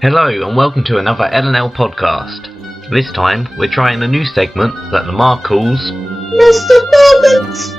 Hello and welcome to another LNL Podcast. This time we're trying a new segment that Lamarr calls Mr. Pavement!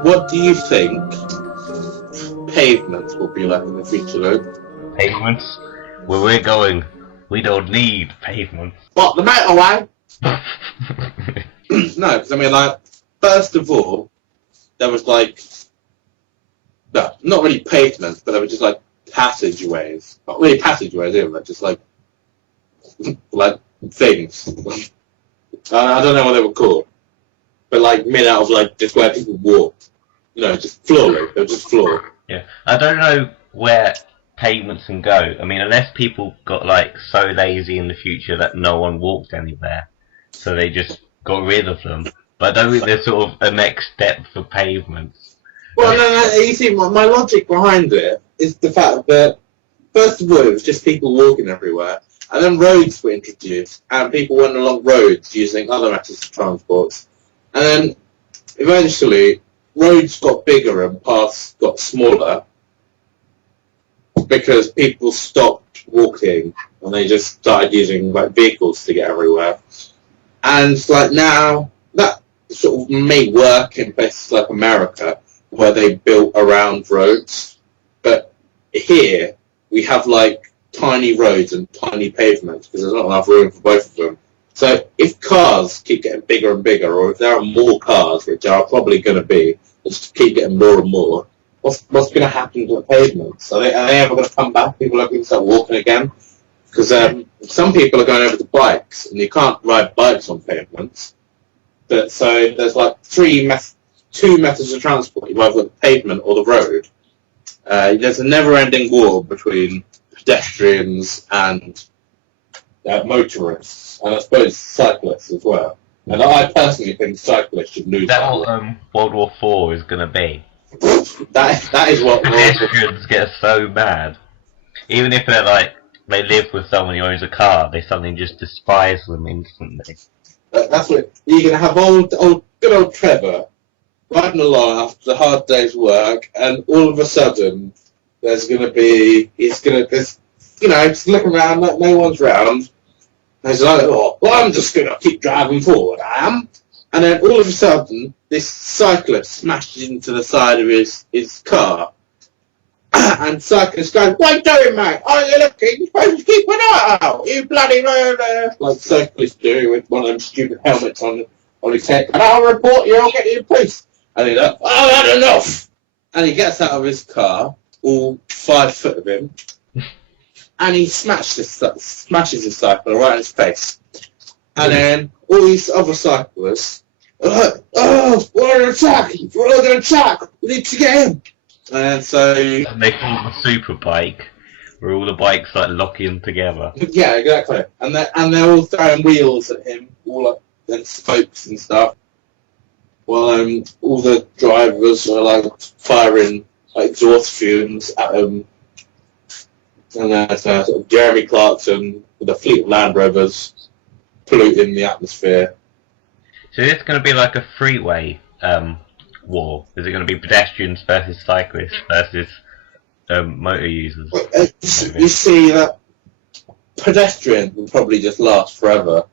What do you think pavements will be like in the future, Luke? Pavements? Where we're going, we don't need pavements. What, the motorway? No, because I mean, like, first of all, there was like, no, not really pavements, but there were just like passageways. Not really passageways either, but just like things. I don't know what they were called, but like made out of like just where people walked. You know, just floor. They were just floor. Yeah, I don't know where pavements can go. I mean, unless people got like so lazy in the future that no one walked anywhere, so they just got rid of them. But I don't think there's sort of a next step for pavements. Well, no, you see, my logic behind it is the fact that, first of all, it was just people walking everywhere, and then roads were introduced, and people went along roads using other methods of transport, and then eventually roads got bigger and paths got smaller because people stopped walking and they just started using like vehicles to get everywhere. And like now that sort of may work in places like America where they built around roads, but here we have like tiny roads and tiny pavements because there's not enough room for both of them. So if cars keep getting bigger and bigger, or if there are more cars, which are probably going to be, just keep getting more and more, what's going to happen to the pavements? Are they ever going to come back? People are going to start walking again? Because some people are going over to bikes, and you can't ride bikes on pavements. But so there's like two methods of transport. You either the pavement or the road. There's a never-ending war between pedestrians and motorists, and I suppose cyclists as well. And I personally think cyclists should lose. That what World War IV is going to be. That is what pedestrians get so mad. Even if they're like they live with someone who owns a car, they suddenly just despise them instantly. That's what you're going to have. Good old Trevor riding along after a hard day's work, and all of a sudden there's going to be just looking around like no one's round. And he's like, oh, well, I'm just going to keep driving forward, I am. And then all of a sudden, this cyclist smashes into the side of his car. And cyclist goes, what are you doing, mate? Are you looking? You're supposed to keep an eye out, you bloody murderer. Like cyclists do with one of them stupid helmets on his head. And I'll report you, I'll get you to police. And he's like, I've had enough. And he gets out of his car, all 5 foot of him. And he smashes his cycle right in his face. And then all these other cyclists are like, oh, we're under attack! We're under attack! We need to get him! And so... And they call it a super bike, where all the bikes like locking together. Yeah, exactly. And they're all throwing wheels at him, all like, and spokes and stuff. Well, all the drivers are like firing like exhaust fumes at him. And there's sort of Jeremy Clarkson with a fleet of Land Rovers polluting the atmosphere. So it's going to be like a freeway war. Is it going to be pedestrians versus cyclists versus motor users? You see that pedestrians will probably just last forever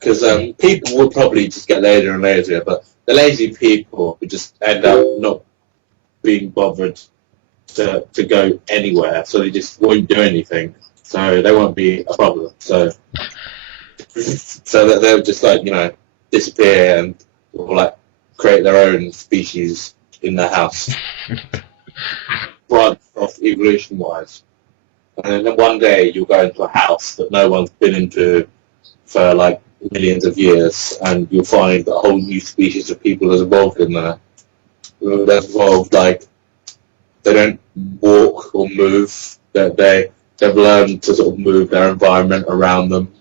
because people will probably just get lazier and lazier, but the lazy people would just end up not being bothered to go anywhere, so they just won't do anything, so they won't be a problem. So that they'll just disappear and or create their own species in their house. Branch off evolution-wise. And then one day you'll go into a house that no one's been into for like millions of years, and you'll find that a whole new species of people has evolved in there. They've evolved like they don't walk or move. They've learned to sort of move their environment around them,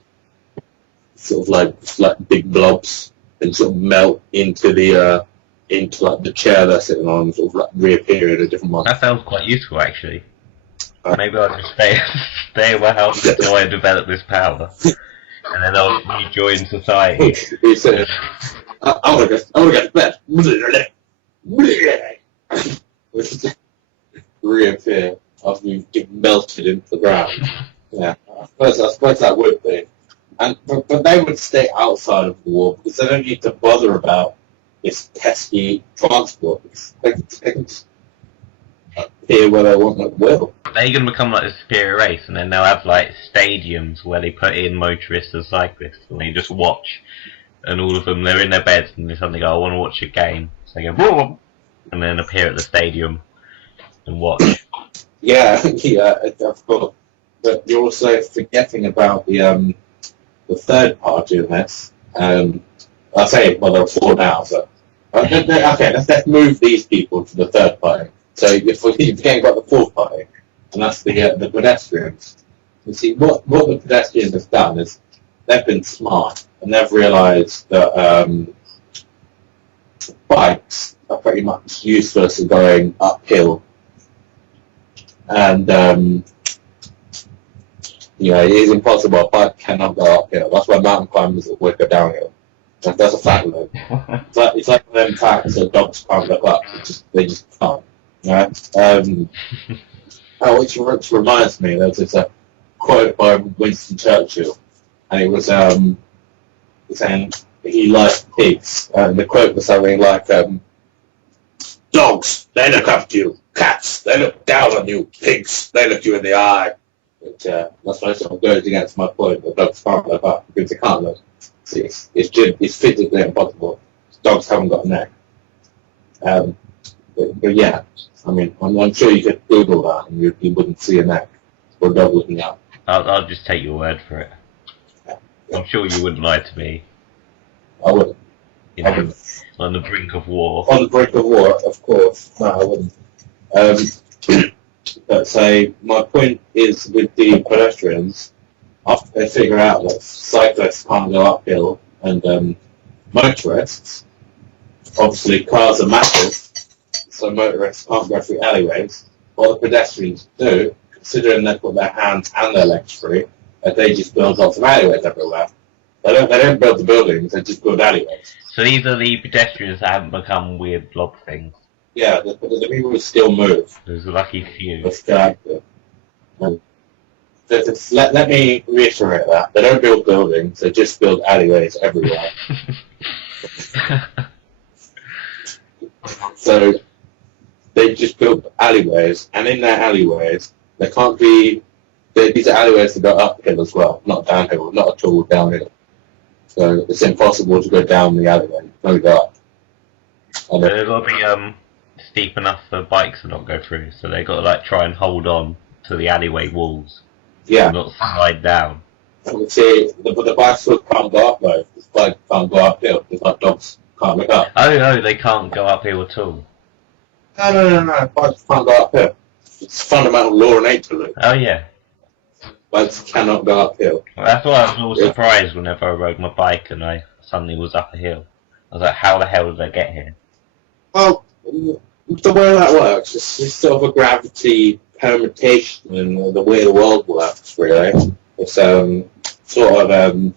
sort of like big blobs, and sort of melt into the chair they're sitting on, and sort of like reappear in a different one. That sounds quite useful, actually. Maybe I'll just stay in my house until I develop this power, and then I'll rejoin society. He said, I want to go to bed. Reappear after you've get melted into the ground. Yeah, I suppose that would be. But they would stay outside of the war because they don't need to bother about this pesky transport. They can just appear where they want at will. They're going to become like a superior race, and then they'll have like stadiums where they put in motorists and cyclists, and they just watch. And all of them, they're in their beds, and they suddenly go, I want to watch a game. So they go, boom, and then appear at the stadium and watch. Yeah, of course. But you're also forgetting about the third party in this. I'll say, well, there are four now, so... okay, let's move these people to the third party. So you've again got the fourth party, and that's the pedestrians. You see, what the pedestrians have done is they've been smart, and they've realised that bikes are pretty much useless in going uphill. And, it is impossible. A bike cannot go uphill. That's why mountain climbers would go downhill. That's a fact, though. It's like them facts that dogs can't look up. They just can't. Right? Which reminds me, there's this quote by Winston Churchill, and it was saying he liked pigs. And the quote was something like, dogs, they look up to you. Cats, they look down on you. Pigs, they look you in the eye. But that's why it sort of goes against my point that dogs can't look up because they can't look. It's physically impossible. Dogs haven't got a neck. But yeah, I mean, I'm sure you could Google that and you wouldn't see a neck or a dog looking up. I'll just take your word for it. I'm sure you wouldn't lie to me. I wouldn't. I wouldn't. On the brink of war. On the brink of war, of course. No, I wouldn't. But say my point is with the pedestrians, after they figure out that cyclists can't go uphill and motorists, obviously cars are massive, so motorists can't go through alleyways. What the pedestrians do, considering they've got their hands and their legs free, they just build lots of alleyways everywhere. They don't build the buildings; they just build alleyways. So these are the pedestrians that haven't become weird blob things. Yeah, the people who still move. There's a lucky few. Let me reiterate that. They don't build buildings, they just build alleyways everywhere. So they just build alleyways, and in their alleyways, there can't be... These are alleyways that go uphill as well, not downhill, not at all downhill. So it's impossible to go down the alleyway, only go up. So they've got to be steep enough for bikes to not go through, so they've got to like try and hold on to the alleyway walls. Yeah. And not slide down. See, the bicycles can't go up though. The bike can't go uphill. It's like dogs can't look up. Oh no, they can't go uphill at all. No. Bikes can't go uphill. It's fundamental law of nature, Luke. Oh yeah. Bikes cannot go uphill. Well, that's why I was all surprised whenever I rode my bike and I suddenly was up a hill. I was like, how the hell did I get here? Well, the way that works is sort of a gravity permutation in the way the world works, really. It's sort of an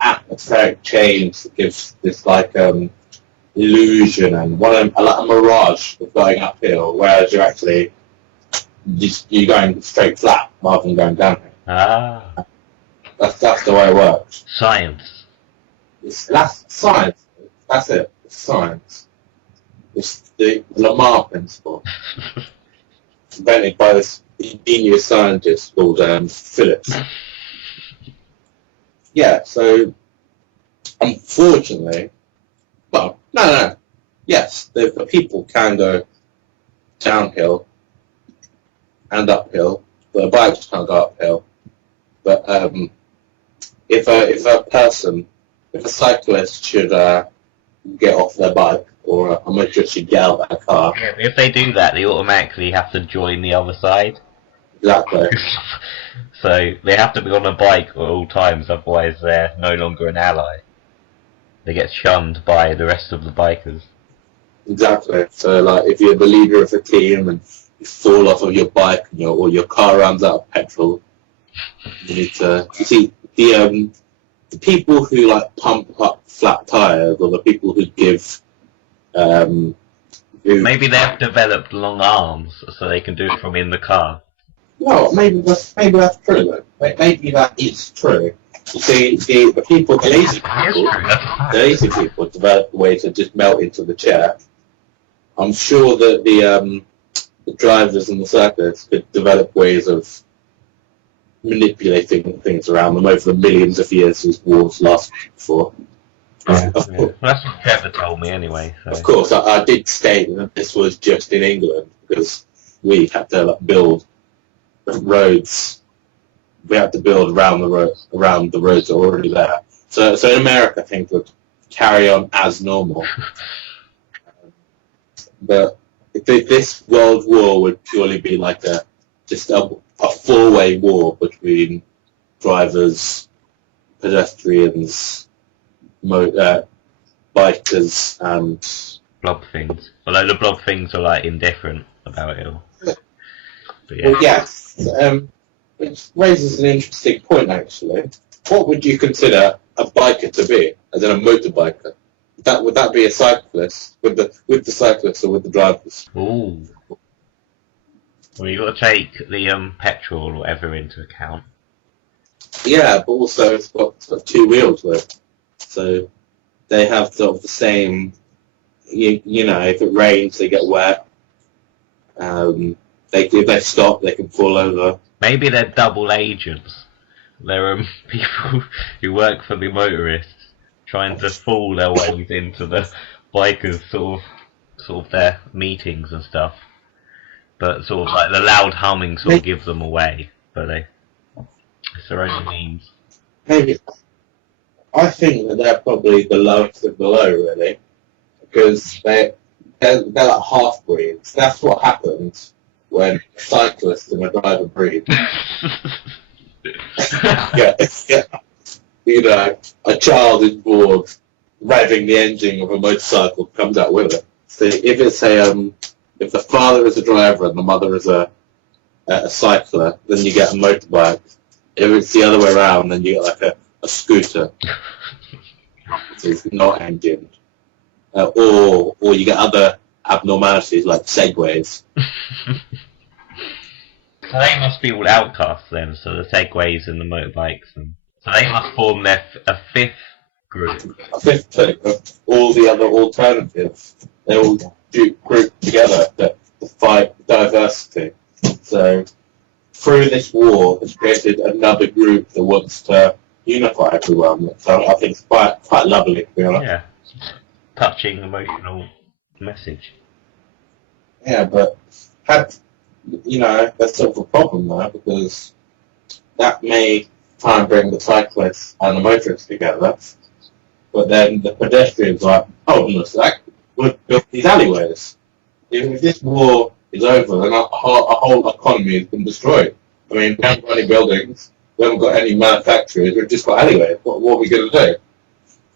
atmospheric change that gives this like illusion and like a mirage of going uphill, whereas you're actually you're going straight flat rather than going downhill. Ah. That's the way it works. Science. That's science. That's it. It's science. It's the Lamarr principle. Invented by this ingenious scientist called Phillips. Yeah, so unfortunately, well, no. Yes, the people can go downhill and uphill, but a bike just can't go uphill. But if a cyclist should get off their bike, or a motorist should get out of their car. Yeah, if they do that, they automatically have to join the other side. Exactly. So they have to be on a bike at all times, otherwise they're no longer an ally. They get shunned by the rest of the bikers. Exactly. So, like, if you're the leader of a team and you fall off of your bike, or your car runs out of petrol, you need to. You see, the people who like pump up flat tires, or the people who give. Maybe they've developed long arms, so they can do it from in the car. No, maybe that's true. Though. Maybe that is true. You see, the lazy people develop a way to just melt into the chair. I'm sure that the drivers and the cyclists could develop ways of manipulating things around them over the millions of years these wars lasted for. Yeah. That's what Trevor told me anyway. So. Of course, I did state that this was just in England because we had to build roads. We had to build around the roads that were already there. So in America, things would carry on as normal. But this world war would purely be like a four-way war between drivers, pedestrians, bikers, and blob things. Although the blob things are like indifferent about it all. But yeah. Well, yes, which raises an interesting point actually. What would you consider a biker to be, as in a motorbiker? Would that be a cyclist with the cyclists or with the drivers? Ooh. Well, you got to take the petrol or whatever into account. Yeah, but also it's got two wheels though, so they have sort of the same. You know, if it rains, they get wet. If they stop, they can fall over. Maybe they're double agents. They're people who work for the motorists, trying to fool their ways into the bikers' sort of their meetings and stuff. But sort of like the loud humming sort of gives them away. But it's their own means. Maybe. I think that they're probably the lowest of the low, really, because they're like half breeds. That's what happens when a cyclist and a driver breed. yeah. You know, a child is born, revving the engine of a motorcycle, comes out with it. So if it's if the father is a driver and the mother is a cycler, then you get a motorbike. If it's the other way around, then you get like a scooter. It's not engined. Or you get other abnormalities like segways. So they must be all outcasts then, so the segways and the motorbikes. So they must form a fifth group. A fifth thing of all the other alternatives. They all group together to fight diversity. So through this war, it's created another group that wants to unify everyone. So I think it's quite lovely, to be honest. Yeah, touching, emotional message. Yeah, but that's sort of a problem there, because that may try and bring the cyclists and the motorists together, but then the pedestrians are like, hold on a sec, we've built these alleyways. If this war is over, then our whole economy has been destroyed. I mean, we haven't got any buildings, we haven't got any manufacturers, we've just got alleyways. What are we going to do?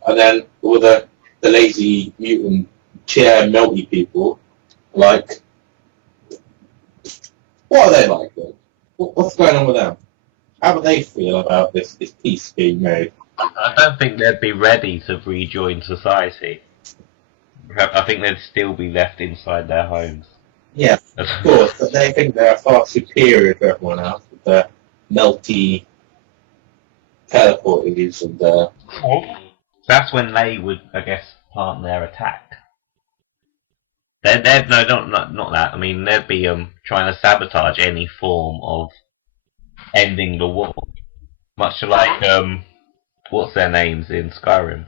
And then all the lazy, mutant, chair melty people, like, what are they like then? What's going on with them? How do they feel about this peace being made? I don't think they'd be ready to rejoin society. I think they'd still be left inside their homes. Yeah, of course, but they think they're far superior to everyone else with their melty teleporties and That's when they would, I guess, plant their attack. They'd not that. I mean, they'd be trying to sabotage any form of ending the war, much like what's their names in Skyrim.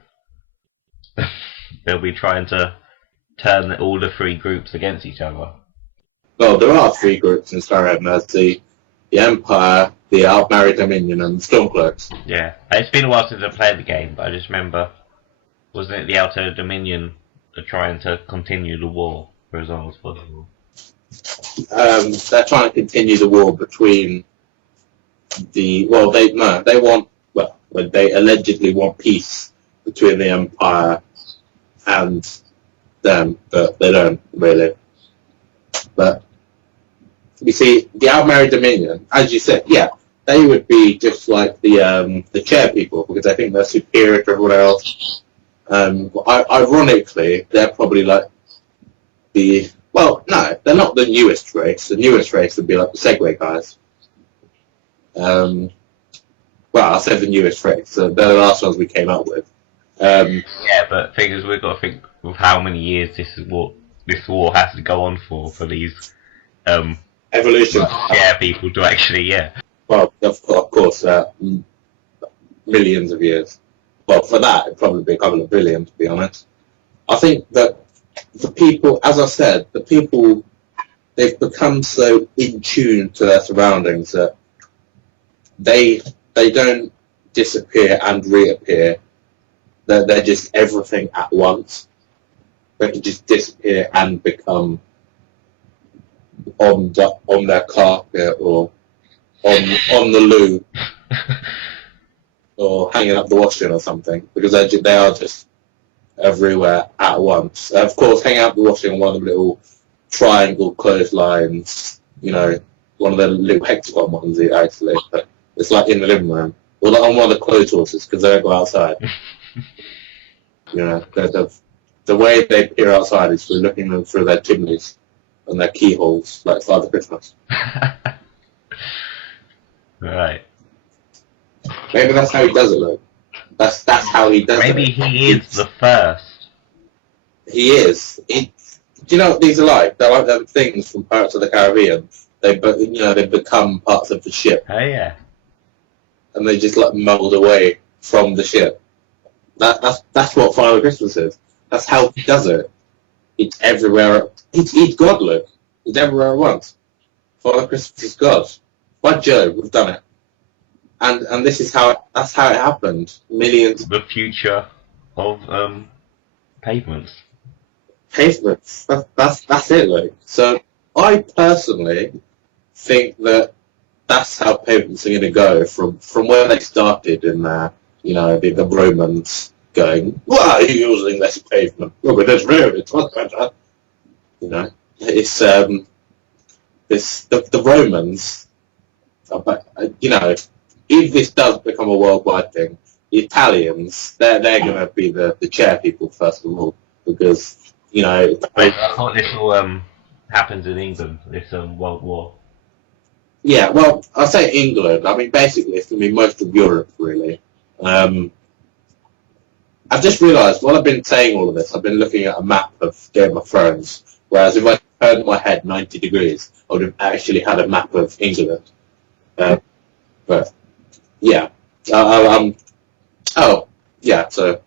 They'll be trying to turn all the three groups against each other. Well, there are three groups in Skyrim. There's the the Empire, the Aldmeri Dominion, and the Stormcloaks. Yeah. It's been a while since I played the game, but I just remember, wasn't it the LNL Dominion are trying to continue the war for as long as possible? They're trying to continue the war between they allegedly want peace between the Empire and them, but they don't really. But you see, the Aldmeri Dominion, as you said, yeah, they would be just like the chair people, because I think they're superior to everyone else. Ironically, they're probably like they're not the newest race. The newest race would be like the Segway guys. I'll say the newest race. So they're the last ones we came up with. Yeah, but thing is, we've got to think of how many years this war has to go on for these Evolution. people to actually, Well, of course, millions of years. Well, for that, it'd probably be a couple of billion, to be honest. I think that the people, as I said, they've become so in tune to their surroundings that they don't disappear and reappear. They're just everything at once. They can just disappear and become on their carpet or on the loo or hanging up the washing or something, because they are just everywhere at once. Of course, hanging up the washing on one of the little triangle clotheslines, one of the little hexagon ones actually, but it's like in the living room, or like on one of the clothes horses, because they don't go outside. The way they peer outside is through looking them through their chimneys and their keyholes, like Father Christmas. Right. Maybe that's how he does it, though. That's how he does it. Maybe he is the first. He is. Do you know what these are like? They're like them things from Pirates of the Caribbean. They become parts of the ship. Oh yeah. And they just like mould away from the ship. That's what Father Christmas is. That's how he does it. It's everywhere. He's God, Luke. He's everywhere at once. Father Christmas is God. By Jove, we've done it. And this is that's how it happened. Millions. The future of pavements. Pavements. That's it, Luke. So I personally think that that's how pavements are going to go from where they started in the Romans going, why are you using this pavement? Well, it is real. It's much better. It's the Romans. If this does become a worldwide thing, the Italians, they're going to be the chair people first of all, because I thought this all happens in England. This World War. Yeah, well, I say England. I mean, basically, it's going to be most of Europe, really. I've just realised, while I've been saying all of this, I've been looking at a map of Game of Thrones, whereas if I turned my head 90 degrees, I would have actually had a map of England. But, yeah. So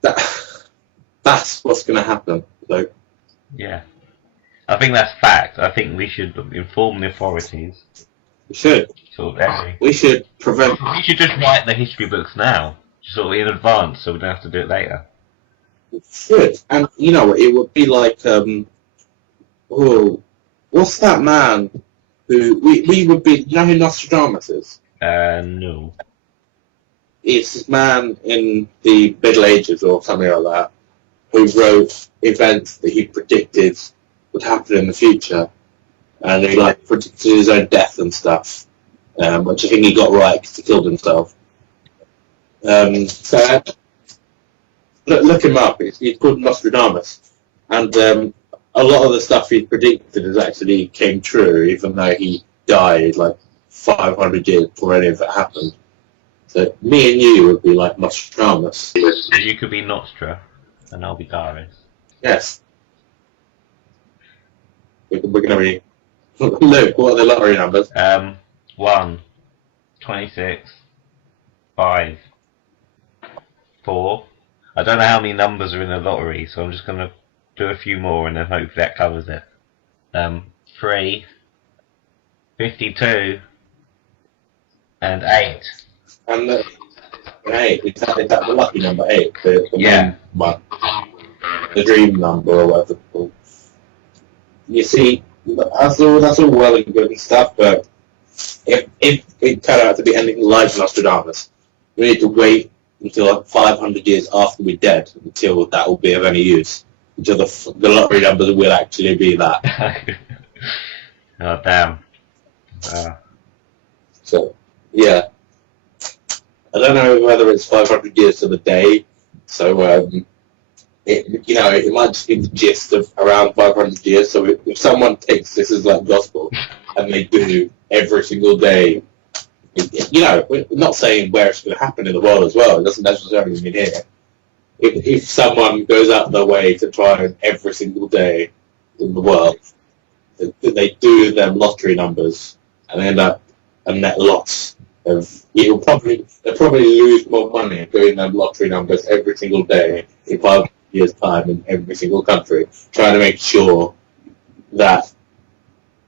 that's what's going to happen, though. Yeah. I think that's fact. I think we should inform the authorities. We should. We should prevent... We should just write the history books now, sort of in advance, so we don't have to do it later. We should. And, it would be like... what's that man who... We would be... You know who Nostradamus is? No. It's this man in the Middle Ages or something like that, who wrote events that he predicted would happen in the future, and he predicted his own death and stuff, which I think he got right because he killed himself. So look him up. He's called Nostradamus, and a lot of the stuff he predicted has actually came true, even though he died 500 years before any of it happened. So me and you would be like Nostradamus. You could be Nostra, and I'll be Darius. Yes. We're going to be... Luke, what are the lottery numbers? 1, 26, 5, 4. I don't know how many numbers are in the lottery, so I'm just going to do a few more and then hopefully that covers it. 3, 52 and 8. And the 8, is that the lucky number 8? The Yeah. main one. The dream number or whatever it's called. You see, that's all well and good and stuff, but if it turned out to be anything like Nostradamus, we need to wait until like 500 years after we're dead until that will be of any use. Until the lottery numbers will actually be that. Oh, damn. So, yeah. I don't know whether it's 500 years to the day, so it might just be the gist of around 500 years. So if someone takes this as like gospel and they do every single day, we're not saying where it's going to happen in the world as well. It doesn't necessarily mean here. If someone goes out their way to try and every single day in the world, they do their lottery numbers and end up a net loss of. They'll probably lose more money doing their lottery numbers every single day in 5 years' time in every single country, trying to make sure that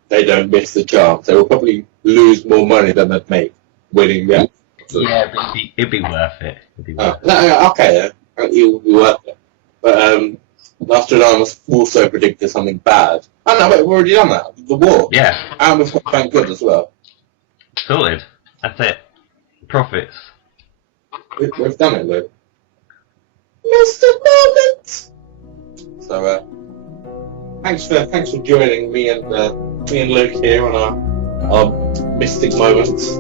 they don't miss the chance. They will probably lose more money than they'd make winning that. Yeah, but it'd be worth it. Okay, it will be worth it. But Nostradamus also predicted something bad. Oh no, wait, we've already done that. The war. Yeah. And we've got thank good as well. Sorted. That's it. Profits. We've done it, Luke. Mr. Moment. So, thanks for joining me and Luke here on our mystic moments.